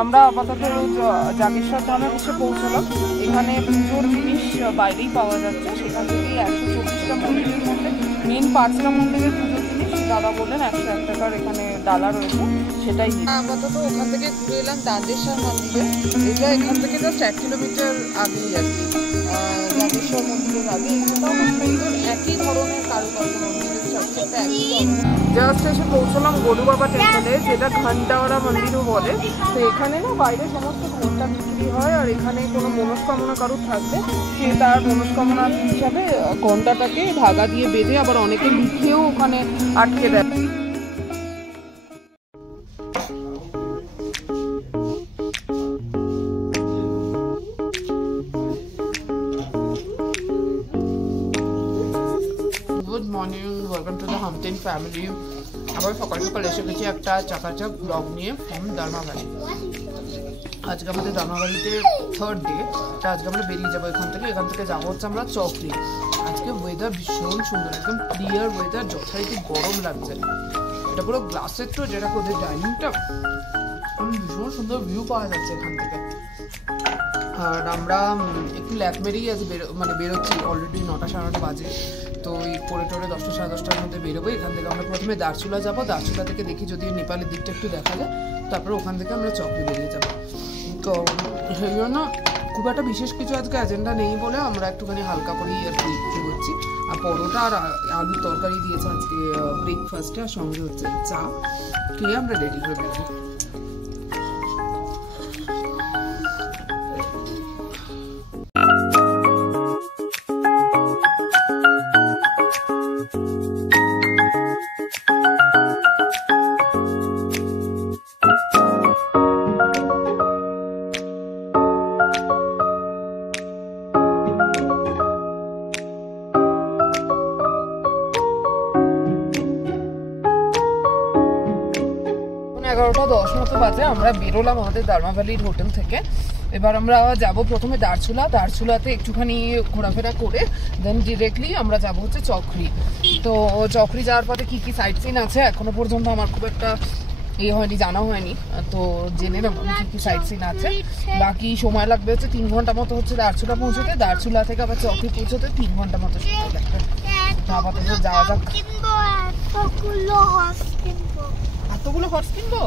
আমরা আপাতত জাগেশ্বর ধামে বসে পৌঁছলাম। এখানে পুজোর জিনিস বাইরেই পাওয়া যাচ্ছে, সেখান থেকেই 124টা মন্দিরের মধ্যে মেন পাঁচটা মন্দিরের পুজোর জিনিস দাদা বললেন 101 টাকার এখানে ডালা রয়েছে, সেটাই আপাতত ওখান থেকে ঘুরে এলাম দ্বাদেশ্বর মন্দিরে। এটা এখান থেকে জাস্ট 1 কিলোমিটার আগেই আর কি, দ্বাদেশ্বর মন্দিরের আগে। এটাও সুন্দর, একই ধরনের কারুকার্য মন্দিরের স্ট্রাকচারটা একই ধরনের। জাস্ট এসে পৌঁছলাম গরু বাবা টেম্পলে, যেটা ঘন্টাওয়ালা মন্দিরও বলে। তো এখানে না বাইরে সমস্ত ঘন্টা বিক্রি হয়, আর এখানে কোনো মনস্কামনা কারুর থাকলে সে তার মনস্কামনা হিসাবে ঘন্টাটাকে ধাগা দিয়ে বেঁধে আবার অনেকে লিখেও ওখানে আটকে দেয়। Good morning, welcome to the হামটেন ফ্যামিলি। আবার সকাল সকাল এসে গেছি একটা চাকাচাক ব্লগ নিয়ে ফ্রম দার্মাবাড়ি। আজকে আমাদের দার্মাবাড়িতে 3rd ডে। আজকে আমরা বেরিয়ে যাবো এখান থেকে যাবো হচ্ছে আমরা চকরি। আজকে ওয়েদার ভীষণ সুন্দর, একদম ক্লিয়ার ওয়েদার, যথারীতি গরম লাগছে। এটা পুরো গ্লাসের তো, যেটা ওদের ডাইনিংটা, ভীষণ সুন্দর ভিউ পাওয়া যাচ্ছে এখান থেকে। আর আমরা একটু ল্যাপ মেরেই আজ বেরোচ্ছি, অলরেডি 9টা সাড়ে 9টা বাজে। তো এই করে টোরে 10টা সাড়ে 10টার মধ্যে বেরোবো। এখান থেকে আমরা প্রথমে দারচুলা যাবো, দারচুলা থেকে দেখি যদি নেপালের দিকটা একটু দেখা যায়, তারপরে ওখান থেকে আমরা চকরি বেরিয়ে যাবো। তো সেই জন্য খুব একটা বিশেষ কিছু আজকে এজেন্ডা নেই বলে আমরা একটুখানি হালকা করেই আর কি এগোচ্ছি। আর পরোটা আর আলুর তরকারি দিয়েছে আজকে ব্রেকফাস্টে, আর সঙ্গে হচ্ছে চা খেয়ে আমরা রেডি হয়ে বেরোবো। মতো বাজে আমরা বেরোলাম আমাদের দার্মাভ্যালির হোটেল থেকে। এবার আমরা যাব প্রথমে দারচুলাতে একটুখানি ঘোরাফেরা করে দেন ডিরেক্টলি আমরা যাব হচ্ছে চকরি। তো চকরি যাওয়ার পথে কি কি সাইট সিন আছে এখনো পর্যন্ত আমার খুব একটা হয়নি, জানা হয়নি, তো জেনে নেব কি কি সাইট সিন আছে। বাকি সময় লাগবে হচ্ছে 3 ঘন্টা মতো হচ্ছে দারচুলা পৌঁছতে, দারচুলা থেকে আবার চকরি পৌঁছতে 3 ঘন্টা মতো সময় লাগবে। তো আপাতত যাওয়া যাক। এতগুলো হর্স কিনবো?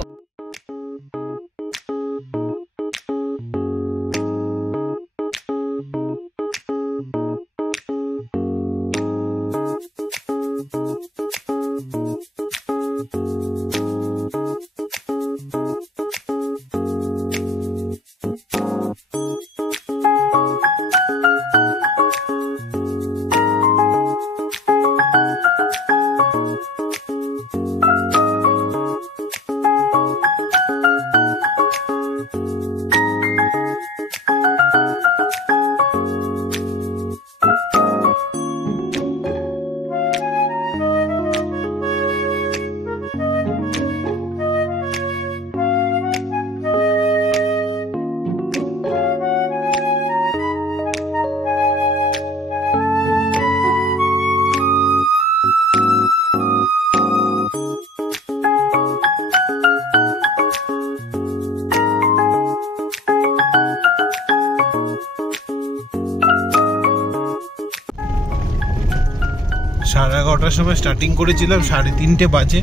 সাড়ে 11টার সময় স্টার্টিং করেছিলাম, 3:30 বাজে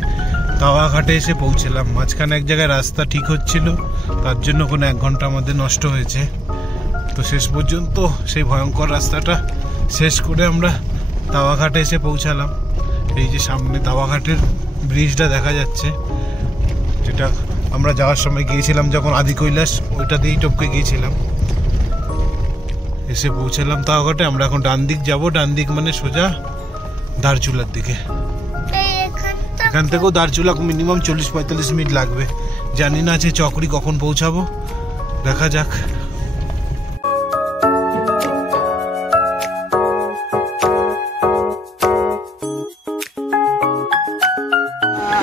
তাওয়াঘাটে এসে পৌঁছলাম। মাঝখানে এক জায়গায় রাস্তা ঠিক হচ্ছিল, তার জন্য কোনো 1 ঘন্টা আমাদের নষ্ট হয়েছে। তো শেষ পর্যন্ত সেই ভয়ঙ্কর রাস্তাটা শেষ করে আমরা তাওয়াঘাটে এসে পৌঁছালাম। এই যে সামনে তাওয়াঘাটের ব্রিজটা দেখা যাচ্ছে, যেটা আমরা যাওয়ার সময় গিয়েছিলাম যখন আদি কৈলাস, ওইটা দিয়েই টপকে গিয়েছিলাম। এসে পৌঁছালাম তাওয়াঘাটে। আমরা এখন ডান দিক যাবো, ডান দিক মানে সোজা দারচুলার দিকে। এখান থেকেও দারচুলা মিনিমাম 40-45 মিনিট লাগবে। জানি না আছে চকরি কখন পৌঁছাবো, দেখা যাক।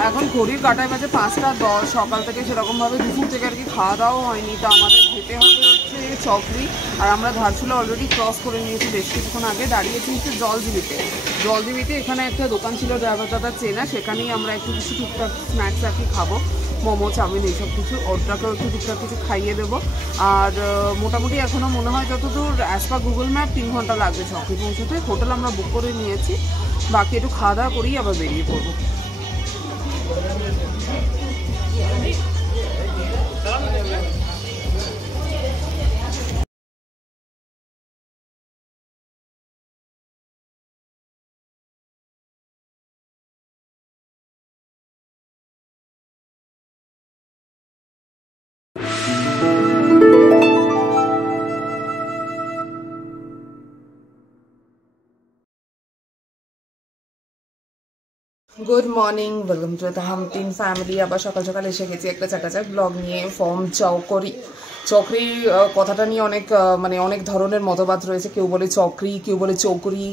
এখন ঘড়ির কাটায় বাজে 5টা 10। সকাল থেকে সেরকম ভাবে দুপুর থেকে আর কি খাওয়া দাওয়া হয়নি। তো আমাদের যেতে হবে হচ্ছে চকরি, আর আমরা ধারচুলা অলরেডি ক্রস করে নিয়েছি বেশ কিছুক্ষণ আগে। দাঁড়িয়েছি হচ্ছে জলদিবিতে। এখানে একটা দোকান ছিল ড্রাইভার দাদা চেনা, সেখানেই আমরা একটু কিছু টুকটাক স্ন্যাক্স আর কি খাবো। মোমো চাউমিন এইসব কিছু, ওটাকেও একটু টুকটাক কিছু খাইয়ে দেবো। আর মোটামুটি এখনও মনে হয় যতদূর অ্যাজ পার গুগল ম্যাপ 3 ঘন্টা লাগবে চকরি পৌঁছতে। হোটেল আমরা বুক করে নিয়েছি, বাকি একটু খাওয়া দাওয়া করেই আবার বেরিয়ে পড়বো। Good morning, welcome to the হামটিন ফ্যামিলি। আবার সকাল সকাল এসে গেছি একটা চাকাচাক ব্লগ নিয়ে। ফর্ম চকরি কথাটা নিয়ে অনেক ধরনের মতবাদ রয়েছে। কেউ বলে চকরি, কেউ বলে চৌকরি,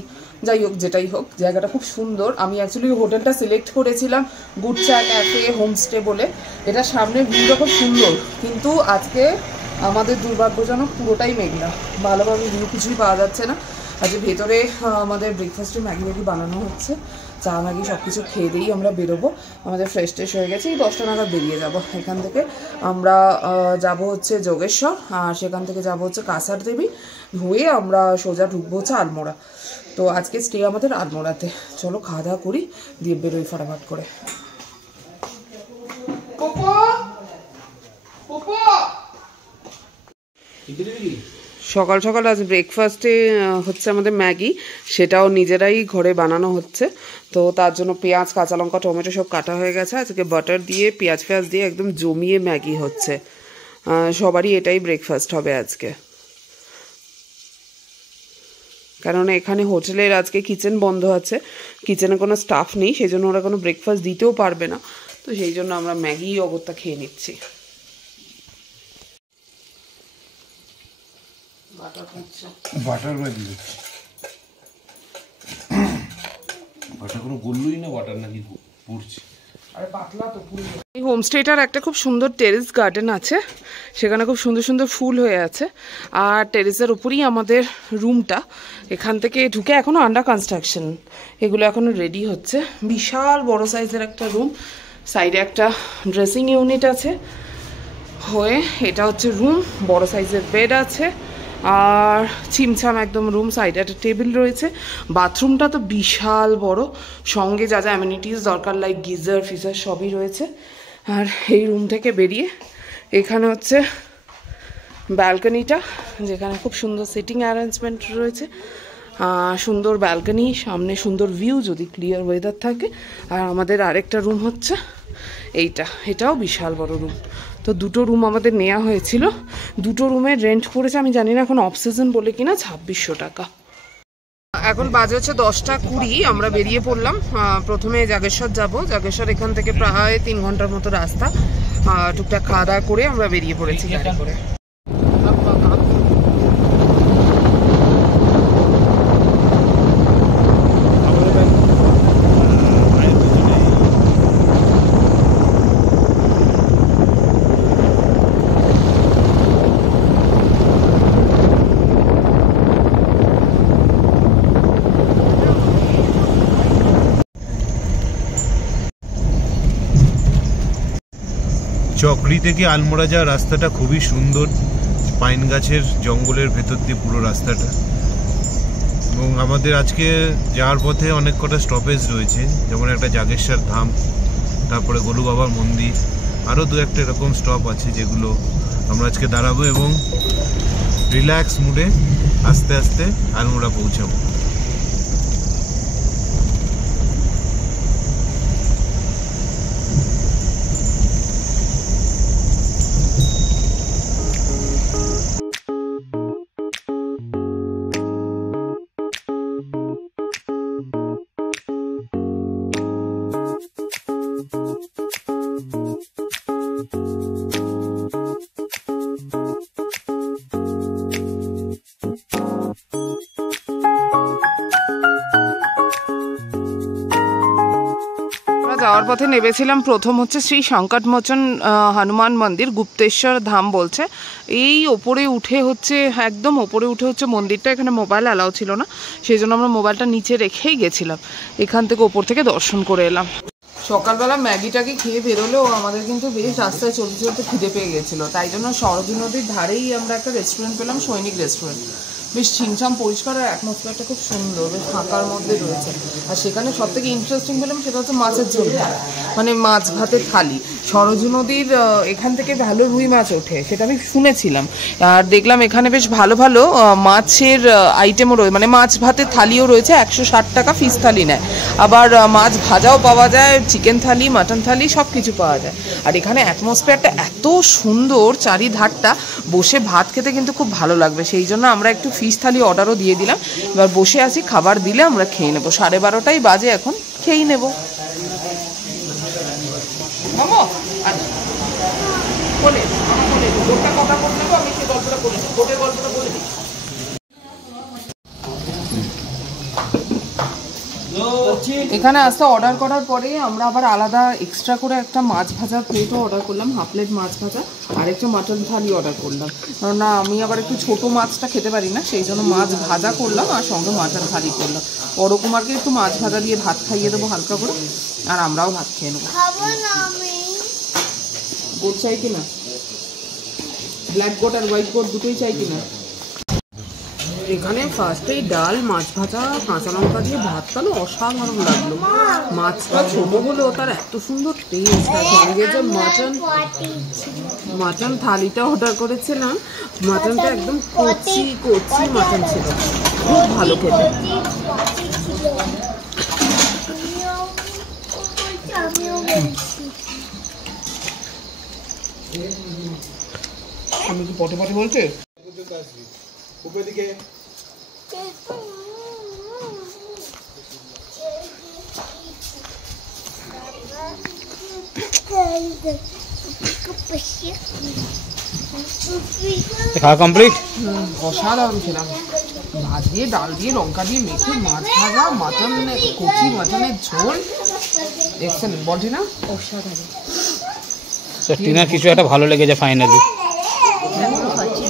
যাই হোক যেটাই হোক, জায়গাটা খুব সুন্দর। আমি অ্যাকচুয়ালি হোটেলটা সিলেক্ট করেছিলাম গুড চা ক্যাফে হোমস্টে বলে। এটা সামনের ভিউটা খুব সুন্দর, কিন্তু আজকে আমাদের দুর্ভাগ্যজনক পুরোটাই মেঘলা, ভালোভাবে ভিউ কিছুই পাওয়া যাচ্ছে না। আজকে ভেতরে আমাদের ব্রেকফাস্টে ম্যাগি বানানো হচ্ছে, চা ম্যাগি সব কিছু খেয়ে দিয়েই আমরা বেরোবো। আমাদের ফ্রেশ ট্রেশ হয়ে গেছে, এই 10টা নাগাদ বেরিয়ে যাব। এখান থেকে আমরা যাব হচ্ছে যোগেশ্বর, আর সেখান থেকে যাব হচ্ছে কাসার দেবী, হয়ে আমরা সোজা ঢুকবো হচ্ছে আলমোড়া। তো আজকে স্টে আমাদের আলমোড়াতে। চলো খাওয়া দাওয়া করি, দিয়ে বেরোই ফটাফট করে। সকাল সকাল আজ ব্রেকফাস্টে হচ্ছে আমাদের ম্যাগি, সেটাও নিজেরাই ঘরে বানানো হচ্ছে। তো তার জন্য পেঁয়াজ, কাঁচা লঙ্কা, টমেটো সব কাটা হয়ে গেছে। আজকে বাটার দিয়ে পেঁয়াজ দিয়ে একদম জমিয়ে ম্যাগি হচ্ছে। সবারই এটাই ব্রেকফাস্ট হবে আজকে, কারণ এখানে হোটেলের আজকে কিচেন বন্ধ আছে, কিচেনে কোনো স্টাফ নেই, সেই জন্য ওরা কোনো ব্রেকফাস্ট দিতেও পারবে না। তো সেই জন্য আমরা ম্যাগি অগত্যা খেয়ে নিচ্ছি। বাটার ম্যাগি, বাটার কোনো গললই না, বাটার নাকি পড়ছে। এই হোমস্টেটার একটা খুব সুন্দর টেরেস গার্ডেন আছে, সেখানে খুব সুন্দর সুন্দর ফুল হয়ে আছে। আর টেরেসের উপরেই আমাদের রুমটা, এখান থেকে ঢুকে এখনো আন্ডার কনস্ট্রাকশন, এগুলো এখনো রেডি হচ্ছে। বিশাল বড় সাইজের একটা রুম, সাইডে একটা ড্রেসিং ইউনিট আছে হয়ে, এটা হচ্ছে রুম। বড় সাইজের বেড আছে, আর ছিমছাম একদম রুম। সাইডে একটা টেবিল রয়েছে। বাথরুমটা তো বিশাল বড়, সঙ্গে যা যা অ্যামিনিটিস দরকার লাইক গিজার ফিজার সবই রয়েছে। আর এই রুম থেকে বেরিয়ে এখানে হচ্ছে ব্যালকনিটা, যেখানে খুব সুন্দর সিটিং অ্যারেঞ্জমেন্ট রয়েছে, সুন্দর ব্যালকনি, সামনে সুন্দর ভিউ যদি ক্লিয়ার ওয়েদার থাকে। আর আমাদের আরেকটা রুম হচ্ছে এইটা, এটাও বিশাল বড় রুম। তো দুটো রুম আমাদের নেওয়া হয়েছিল, দুটো রুমের রেন্ট পড়েছে, আমি জানি না এখন অফ সিজন বলে কিনা, 2600 টাকা। এখন বাজে হচ্ছে 10:20, আমরা বেরিয়ে পড়লাম। প্রথমে জাগেশ্বর যাব। জাগেশ্বর এখান থেকে প্রায় 3 ঘন্টার মতো রাস্তা। টুকটাক খাওয়া দাওয়া করে আমরা বেরিয়ে পড়েছি গাড়ি করে। চকরি থেকে আলমোড়া যাওয়ার রাস্তাটা খুবই সুন্দর, পাইন গাছের জঙ্গলের ভেতর দিয়ে পুরো রাস্তাটা। এবং আমাদের আজকে যাওয়ার পথে অনেক কটা স্টপেজ রয়েছে, যেমন একটা জাগেশ্বর ধাম, তারপরে গোলু বাবার মন্দির, আরও 2-1 এরকম স্টপ আছে যেগুলো আমরা আজকে দাঁড়াবো এবং রিল্যাক্স মুডে আস্তে আস্তে আলমোড়া পৌঁছাবো। যাওয়ার পথে নেমেছিলাম প্রথম হচ্ছে শ্রী সংকটমোচন হনুমান মন্দির, গুপ্তেশ্বর ধাম বলছে। এই ওপরে উঠে হচ্ছে, একদম ওপরে উঠে হচ্ছে মন্দিরটা। এখানে মোবাইল অ্যালাউ ছিল না, সেই জন্য আমরা মোবাইলটা নিচে রেখেই গেছিলাম। এখান থেকে ওপর থেকে দর্শন করে এলাম। সকালবেলা ম্যাগিটাকে খেয়ে বেরোলেও আমাদের কিন্তু বেশ রাস্তায় চলতে চলতে খিদে পেয়ে গেছিলো, তাই জন্য সরজু নদীর ধারেই আমরা একটা রেস্টুরেন্ট পেলাম, সৈনিক রেস্টুরেন্ট। বেশ ছিমছাম পরিষ্কার আর অ্যাটমসফিয়ারটা খুব সুন্দর, বেশ ফাঁকার মধ্যে রয়েছে। আর সেখানে সব থেকে ইন্টারেস্টিং পেলাম সেটা হচ্ছে মাছের ঝোল, মানে মাছ ভাতের থালি। সরজু নদীর এখান থেকে ভালো রুই মাছ ওঠে, সেটা আমি শুনেছিলাম। আর দেখলাম এখানে বেশ ভালো ভালো মাছের আইটেমও রয়েছে, মানে মাছ ভাতের থালিও রয়েছে। 160 টাকা ফিস থালি নেয়, আবার মাছ ভাজাও পাওয়া যায়, চিকেন থালি, মাটন থালি, সব কিছু পাওয়া যায়। আর এখানে অ্যাটমসফিয়ারটা এত সুন্দর, চারিধারটা, বসে ভাত খেতে কিন্তু খুব ভালো লাগবে। সেই জন্য আমরা একটু ফিশ থালি অর্ডারও দিয়ে দিলাম। এবার বসে আছি, খাবার দিলে আমরা খেয়ে নেবো। 12:30টাই বাজে এখন, খেয়েই নেবো। এখানে আসতে অর্ডার করার পরে আমরা আবার আলাদা এক্সট্রা করে একটা মাছ ভাজার প্লেটও অর্ডার করলাম, হাফ প্লেট মাছ ভাজা, আর একটা মাটন থালি অর্ডার করলাম। কারণ আমি আবার একটু ছোটো মাছটা খেতে পারি না, সেই জন্য মাছ ভাজা করলাম আর সঙ্গে মাটন থালি করলাম। পরকুমারকে একটু মাছ ভাজা দিয়ে ভাত খাইয়ে দেবো হালকা করে, আর আমরাও ভাত খেয়ে নেবো। গোট চাই কিনা, ব্ল্যাক গোট আর হোয়াইট গোট দুটোই চাই কিনা। এখানে ফার্স্টেই ডাল, মাছ ভাজা, কাঁচা লঙ্কা দিয়ে ভাত খেলো, অসাধারণ লাগলো। মাছটা ছোটো হলেও তার এত সুন্দর টেস্ট। আর সঙ্গে যে মাটন থালিটা অর্ডার করেছিলাম, মাটনটা একদম কচি কচি মাটন ছিল, খুব ভালো খেতে। আমি কি পটে পটে বলছে? কমপ্লিট, অসাধারণ ছিলাম। ভাত দিয়ে, ডাল দিয়ে, লঙ্কা দিয়ে মেখে মাছ ভাজা, মাটন, কচি মাটনের ঝোল, এক্সেলেন্ট। বলছি না, অসাধারণ। টিনার কিছু একটা ভালো লেগেছে ফাইনালি।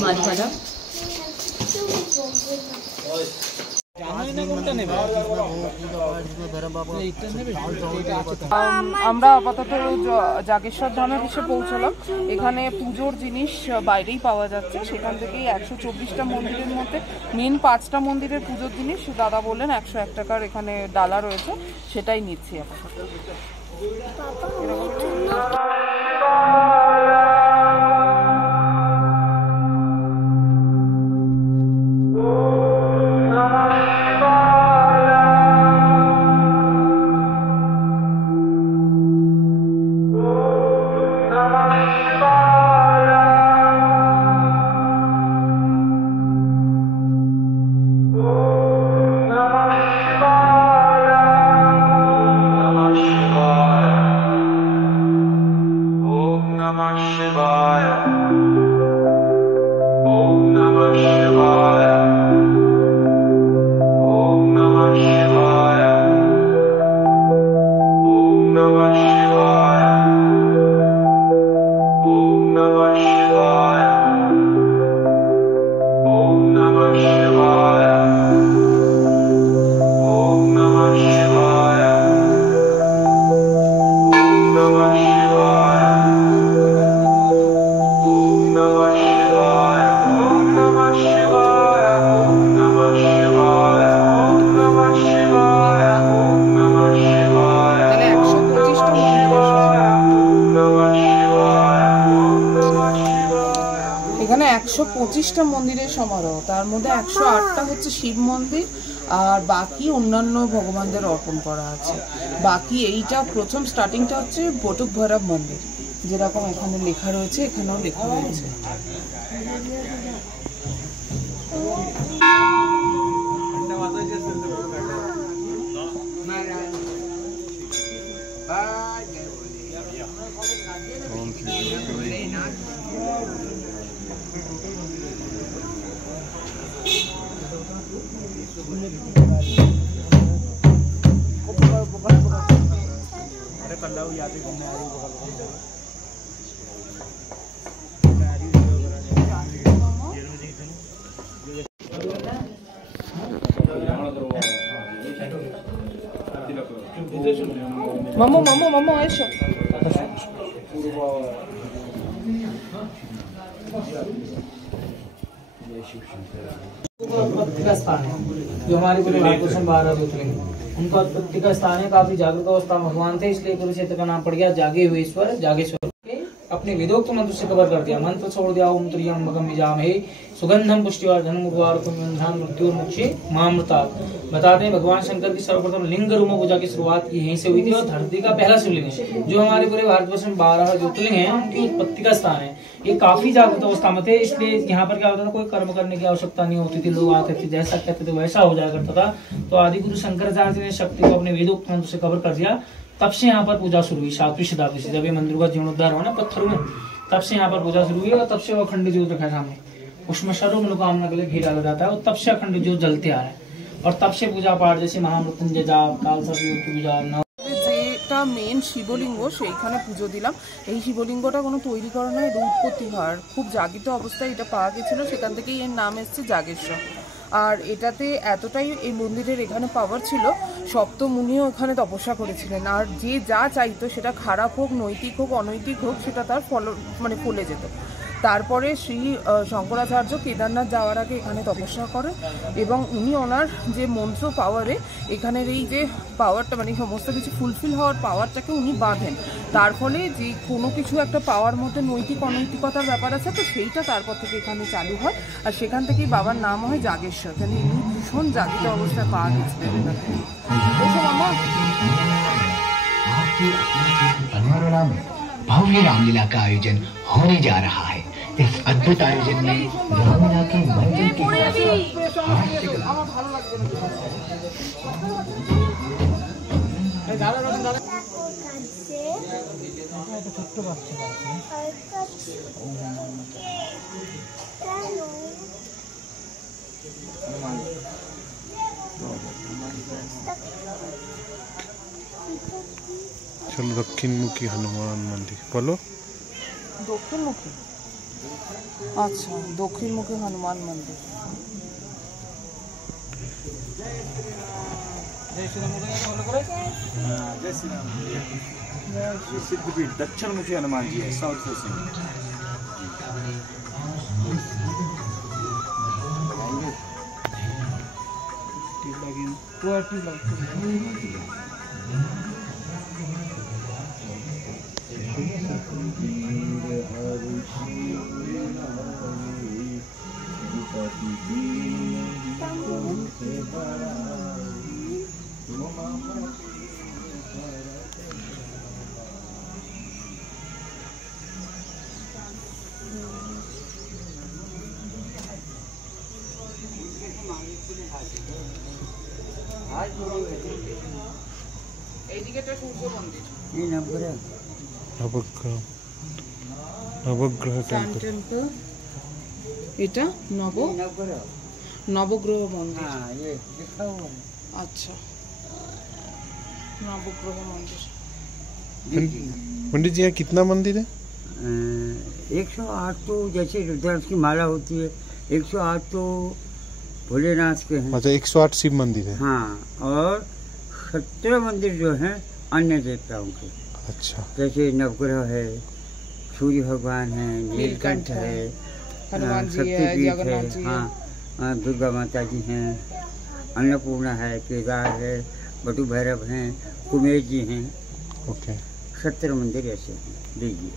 মাছ ভাজা আমরা আপাতত জাগেশ্বর ধামে এসে পৌঁছলাম। এখানে পুজোর জিনিস বাইরেই পাওয়া যাচ্ছে, সেখান থেকেই 124টা মন্দিরের মধ্যে মেন 5টা মন্দিরের পুজোর জিনিস দাদা বললেন 101 টাকার এখানে ডালা রয়েছে, সেটাই নিচ্ছি আপাতত। এখানে 125টা মন্দিরের সমারোহ, তার মধ্যে 108টা হচ্ছে শিব মন্দির, আর বাকি অন্যান্য ভগবানদের অর্পণ করা আছে। বাকি এইটা প্রথম স্টার্টিংটা হচ্ছে বটুক ভৈরব মন্দির, যেরকম এখানে লেখা রয়েছে, এখানেও লেখা রয়েছে। মামা মামা মামা এসো। उत्पत्ति का स्थान है जो हमारे पूरे भारतवर्ष 12 ज्योतिर्लिंग उनका उत्पत्ति का स्थान है। काफी जागृत अवस्था में भगवान थे, इसलिए कुरुक्षेत्र का नाम पड़ गया जागे हुए ईश्वर। जागेश्वर अपने विदोक्त मंत्र से कवर कर दिया, मंत्र छोड़ दिया ओम त्र्यंबकम यजामहे सुगंधम पुष्टिवर्धनम उर्वारुकम बंधनान् मृत्युर्मुक्षे मामृता। बताते हैं भगवान शंकर की सर्वप्रथम लिंग रूप पूजा की शुरुआत यहीं से हुई थी और धरती का पहला शिवलिंग है जो हमारे पूरे भारतवर्ष में 12 ज्योतिर्लिंग है उनकी उत्पत्ति का स्थान है। ये काफी जागृत अवस्था में थे, इसलिए यहाँ पर क्या होता था, कोई कर्म करने की आवश्यकता नहीं होती थी। लोग आते थे, जैसा कहते थे वैसा हो जाया करता था। तो आदि गुरु शंकराचार्य ने शक्ति को अपने वेदोक्त मंत्र से कवर कर दिया। तब से यहाँ पर पूजा शुरू हुई 7वीं शताब्दी से, जब ये मंदिर का जीर्णोद्धार हुआ ना पत्थरों में, तब से यहाँ पर पूजा शुरू हुई और तब से वो अखंड ज्योत रखा है सामने। उसमें सर्व मनोकामना के लिए घी डाला जाता है और तब से अखंड ज्योत जलते आ रहा है। और तब से पूजा पाठ जैसे महामृत्युंजय जाप, कालसर्प पूजा, যেটা মেন শিবলিঙ্গ সেইখানে পুজো দিলাম। এই শিবলিঙ্গটা কোনো তৈরি করা নয়, এটা উৎপত্তি হওয়ার খুব জাগিত অবস্থায় এটা পাওয়া গেছিল, সেখান থেকেই এর নাম এসছে জাগেশ্বর। আর এটাতে এতটাই এই মন্দিরের এখানে পাওয়ার ছিল, সপ্তমুনিও এখানে তপস্যা করেছিলেন। আর যে যা চাইতো সেটা খারাপ হোক, নৈতিক হোক, অনৈতিক হোক, সেটা তার ফলে যেত। তারপরে শ্রী শঙ্করাচার্য কেদারনাথ যাওয়ার আগে এখানে তপস্যা করেন এবং উনি ওনার যে মন্ত্র পাওয়ারে এখানের এই যে পাওয়ারটা মানে সমস্ত কিছু ফুলফিল হওয়ার পাওয়ারটাকে উনি বাঁধেন। তার ফলে যে কোনো কিছু একটা পাওয়ার মধ্যে নৈতিক অনৈতিকতার ব্যাপার আছে, তো সেইটা তারপর থেকে এখানে চালু হয়। আর সেখান থেকেই বাবার নাম হয় জাগেশ্বর, কেন ইনি ভীষণ জাগিত অবস্থায় পাওয়া গেছিলেন এখানে। भव्य रामलीला का आयोजन होने जा रहा है। इस अद्भुत आयोजन में रामलीला के मंदिर के चलो दक्षिणमुखी हनुमान मंदिर बोलो। দক্ষিণমুখী, আচ্ছা দক্ষিণমুখী হনুমান মন্দির। सिद्धपीठ दक्षिण मुखी हनुमान जी है, साउथ फेसिंग। এইদিকেটা সূর্য মন্দির, নবগ্রহ টেম্পল, এটা নবগ্রহ মন্দির। আচ্ছা नवग्रह मंदिर। पंडित जी यहाँ कितना मंदिर है? 108 तो जैसे रुद्राक्ष की माला होती है, 108 तो भोलेनाथ के हैं। अच्छा 108 शिव मंदिर है। हाँ, और 17 मंदिर जो हैं अन्य देवताओं के। अच्छा, जैसे नवग्रह है, सूर्य भगवान है, नीलकंठ है, शक्तिपीठ है, हाँ, दुर्गा माता जी हैं, अन्नपूर्णा है, केदार है, बटू भैरव हैं, कुमेर जी हैं। ओके, 17 मंदिर ऐसे हैं। लीजिए,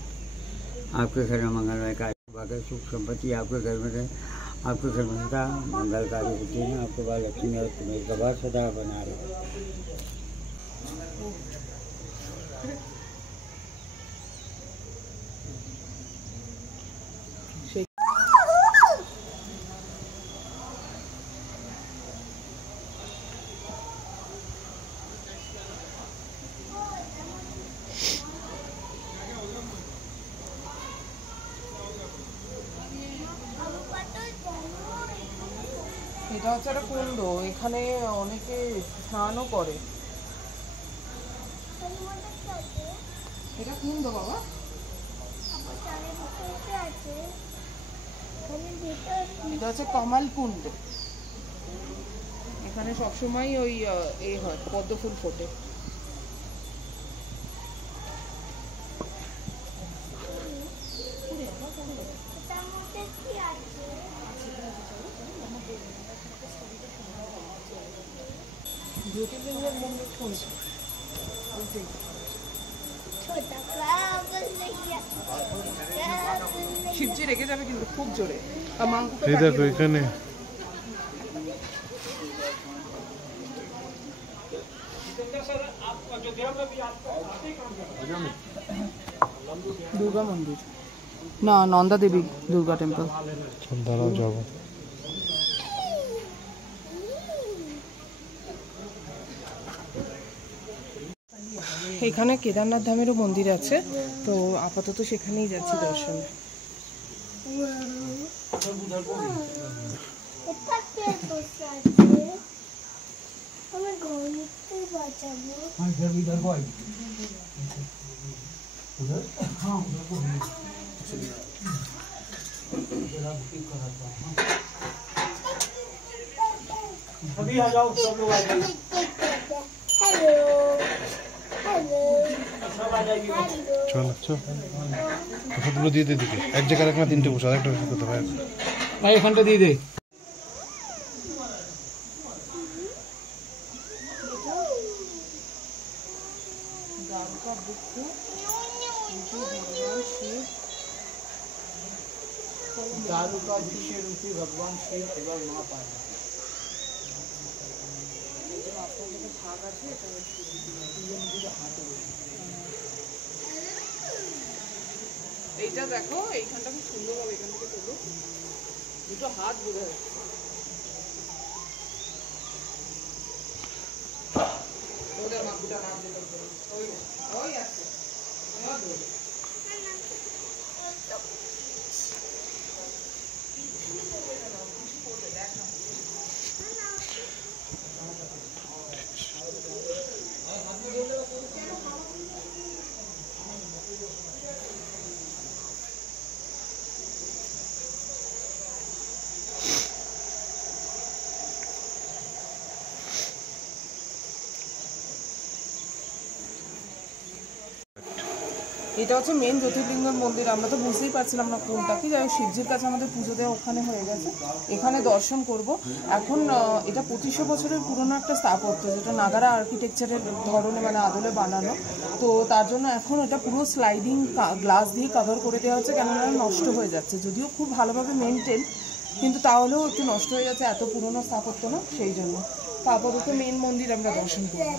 आपके घर में मंगलमय कार्य, सुख संपत्ति आपके घर में रहे, आपके घर में सदा मंगल कार्य होते हैं, आपके बाद लक्ष्मी और कुमेर का बात सदा बना रहे। এটা হচ্ছে একটা কুণ্ড, এখানে অনেকে স্নানও করে। এটা কুণ্ড বাবা, এটা হচ্ছে কমাল কুণ্ড। এখানে সবসময় ওই হয় পদ্ম ফুল ফোটে। জ্যোতির্লিঙ্গের মন্দির কোনটা? শিবজি রেগে যাবে কিন্তু খুব জোরে। আর মাংকুকে এই দেখো এখানে দুর্গা মন্দির, না নন্দা দেবী দুর্গা টেম্পল। দাঁড়াও যাবো। এখানে কেদারনাথ ধামেরও মন্দির আছে, তো আপাতত সেখানেই যাচ্ছি দর্শনে। अभी आ जाओ सब लोग आ जाइए। চল চল ওষুধগুলো দিয়ে দে দিকে, এক জায়গায় রাখ না, তিনটে বসে আরেকটা ওষুধ করতে হবে। भाई एखनটা দিয়ে দে। दारू का विषय रूपी भगवान शिव एवं मां पार्वती। এইটা দেখো, এইখানটা খুব সুন্দর হবে, এখান থেকে তোলো, দুটো হাত বোঝা যাচ্ছে। ওদের মাগুটা নাম দিতে হবে, ওই ওই আছে এটা হচ্ছে মেন জ্যোতির্লিঙ্গের মন্দির। আমরা তো বুঝতেই পারছিলাম না কোনটা কি, যাই হোক শিবজির কাছে আমাদের পুজো দেওয়া ওখানে হয়ে গেছে, এখানে দর্শন করব। এখন এটা 2500 বছরের পুরনো একটা স্থাপত্য, যেটা নাগারা আর্কিটেকচারের ধরনে মানে আদলে বানানো। তো তার জন্য এখন এটা পুরো স্লাইডিং গ্লাস দিয়ে কভার করে দেওয়া হচ্ছে, কেননা নষ্ট হয়ে যাচ্ছে। যদিও খুব ভালোভাবে মেনটেন, কিন্তু তাহলেও একটু নষ্ট হয়ে যাচ্ছে, এত পুরনো স্থাপত্য না, সেই জন্য। তো আপাতত মেন মন্দির আমরা দর্শন করব।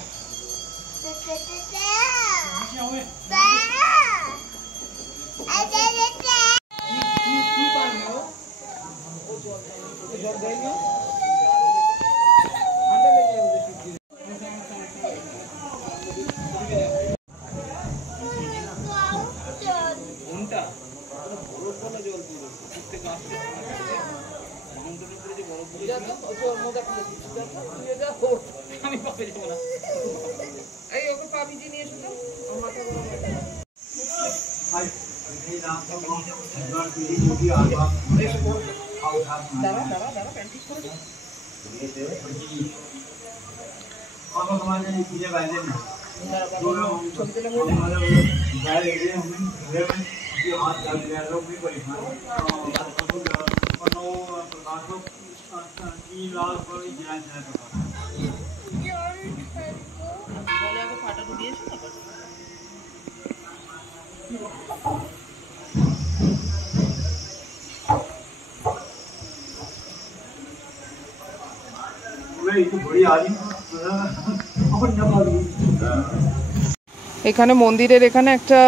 এখানে মন্দিরের এখানে একটা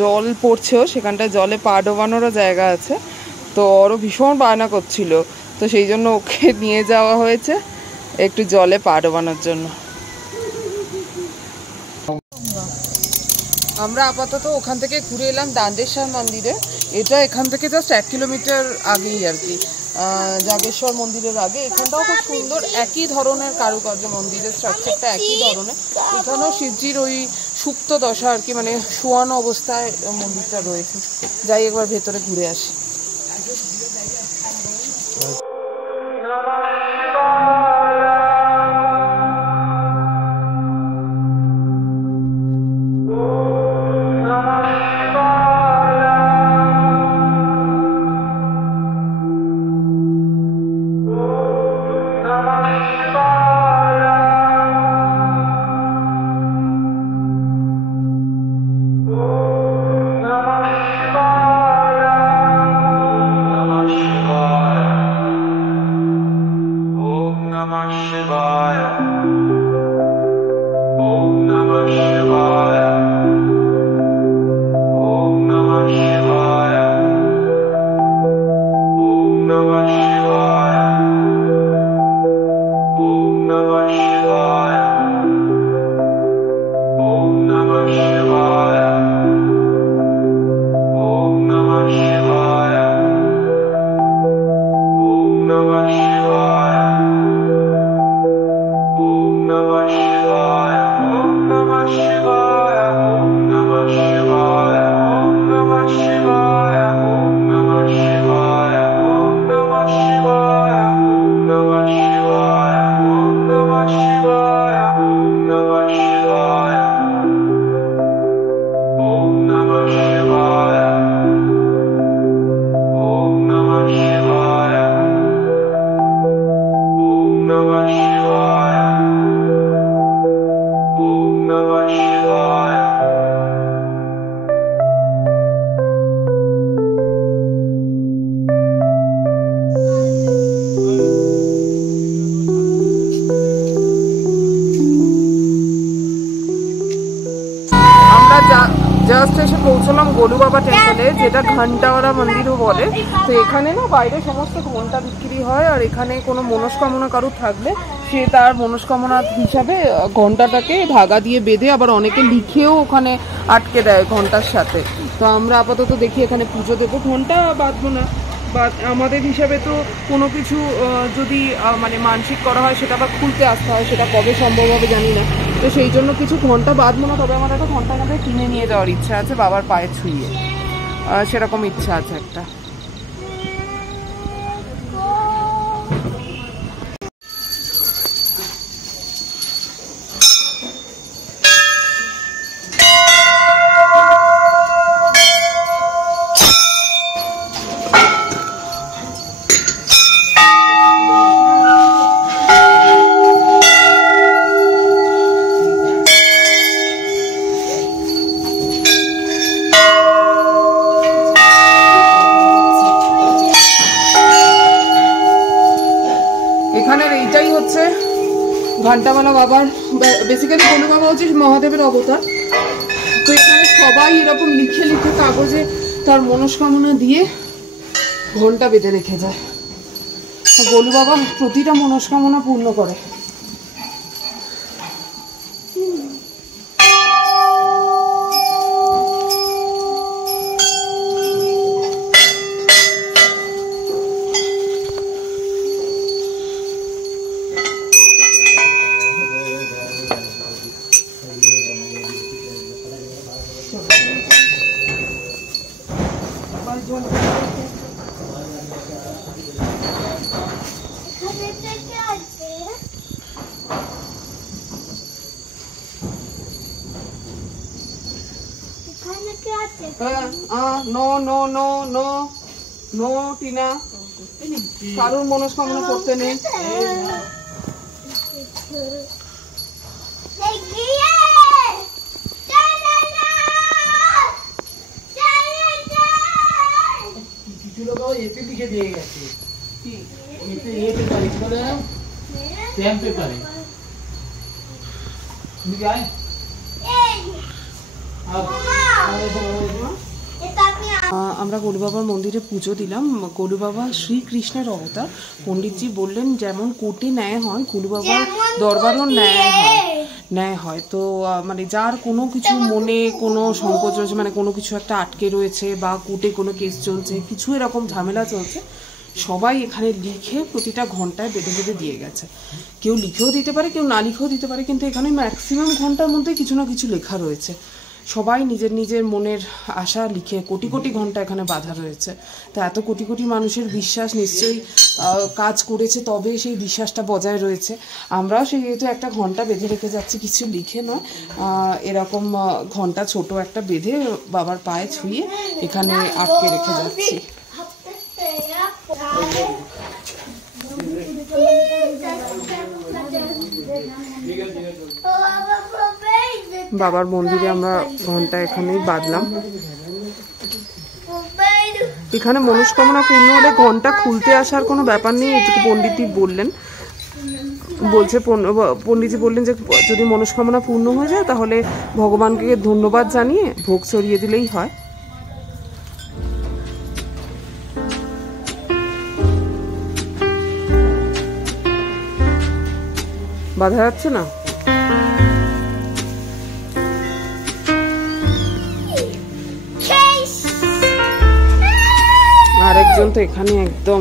জল পড়ছেও, সেখানটা জলে পা ডোবানোরও জায়গা আছে। তো ওরও ভীষণ বায়না করছিল, তো সেই জন্য ওকে নিয়ে যাওয়া হয়েছে একটু জলে পা ডোবানোর জন্য। আমরা আপাতত ওখান থেকে ঘুরে এলাম দান্দেশ্বর মন্দিরে। এটা এখান থেকে জাস্ট 1 কিলোমিটার আগেই আর কি, জাগেশ্বর মন্দিরের আগে। এখানটাও খুব সুন্দর, একই ধরনের কারুকার্য, মন্দিরের স্ট্রাকচারটা একই ধরনের। এখানেও শিবজির ওই সুপ্ত দশা আর কি, মানে শোয়ানো অবস্থায় মন্দিরটা রয়েছে। যাই একবার ভেতরে ঘুরে আসি। গোলু বাবা টেম্পলে, যেটা ঘন্টাওয়ালা মন্দিরও বলে। তো এখানে না বাইরে সমস্ত ঘন্টা বিক্রি হয়, আর এখানে কোনো মনস্কামনা কারোর থাকলে সে তার মনস্কামনা হিসাবে ঘন্টাটাকে ধাগা দিয়ে বেঁধে আবার অনেকে লিখেও ওখানে আটকে দেয় ঘন্টার সাথে। তো আমরা আপাতত দেখি এখানে পুজো দেবো, ঘন্টা বাঁধবো না। বা আমাদের হিসাবে তো কোনো কিছু যদি মানে মানসিক করা হয় সেটা আবার খুলতে আসতে হয়, সেটা কবে সম্ভব হবে জানি না। তো সেই জন্য কিছু ঘন্টা বাঁধবো না, তবে আমার একটা ঘন্টা আমাদের কিনে নিয়ে যাওয়ার ইচ্ছা আছে বাবার পায়ে ছুঁয়ে, সেরকম ইচ্ছা আছে একটা। এখানের এইটাই হচ্ছে ঘন্টাওয়ালা বাবার, বেসিক্যালি গোলু বাবা হচ্ছে মহাদেবের অবতার। তো এখানে সবাই এরকম লিখে লিখে কাগজে তার মনস্কামনা দিয়ে ঘন্টা বেঁধে রেখে যায়। গোলু বাবা প্রতিটা মনস্কামনা পূর্ণ করে। No no no no no Tina, কারোর মনস্কামনা করতে নেই। আমরা গোলু বাবার মন্দিরে পুজো দিলাম। গোলু বাবা শ্রীকৃষ্ণের অবতার। পণ্ডিতজি বললেন যেমন কোর্টে ন্যায় হয়, গোলু বাবার দরবারও ন্যায় হয়। তো মানে যার কোনো কিছু মনে কোনো সংকোচ রয়েছে, মানে কোনো কিছু একটা আটকে রয়েছে বা কোর্টে কোনো কেস চলছে, কিছু এরকম ঝামেলা চলছে, সবাই এখানে লিখে প্রতিটা ঘন্টায় বেঁধে বেঁধে দিয়ে গেছে। কেউ লিখেও দিতে পারে, কেউ না লিখেও দিতে পারে, কিন্তু এখানে ম্যাক্সিমাম ঘন্টার মধ্যে কিছু না কিছু লেখা রয়েছে। সবাই নিজের নিজের মনের আশা লিখে কোটি কোটি ঘন্টা এখানে বাঁধা রয়েছে। তো এত কোটি কোটি মানুষের বিশ্বাস নিশ্চয়ই কাজ করেছে, তবে সেই বিশ্বাসটা বজায় রয়েছে। আমরাও সেহেতু একটা ঘন্টা বেঁধে রেখে যাচ্ছি, কিছু লিখে নয়, এরকম ঘন্টা ছোট একটা বেঁধে বাবার পায়ে ছুঁয়ে এখানে আটকে রেখে যাচ্ছি। বাবার মন্দিরে আমরা ঘন্টা এখানেই বাঁধলাম। এখানে মনস্কামনা পূর্ণ হলে ঘন্টা খুলতে আসার কোনো ব্যাপার নেই, এটুকু পণ্ডিতজি বললেন। পণ্ডিতজি বললেন যে যদি মনস্কামনা পূর্ণ হয়ে যায় তাহলে ভগবানকে ধন্যবাদ জানিয়ে ভোগ ছড়িয়ে দিলেই হয়। বাধা যাচ্ছে না। আরেকজন তো এখানে একদম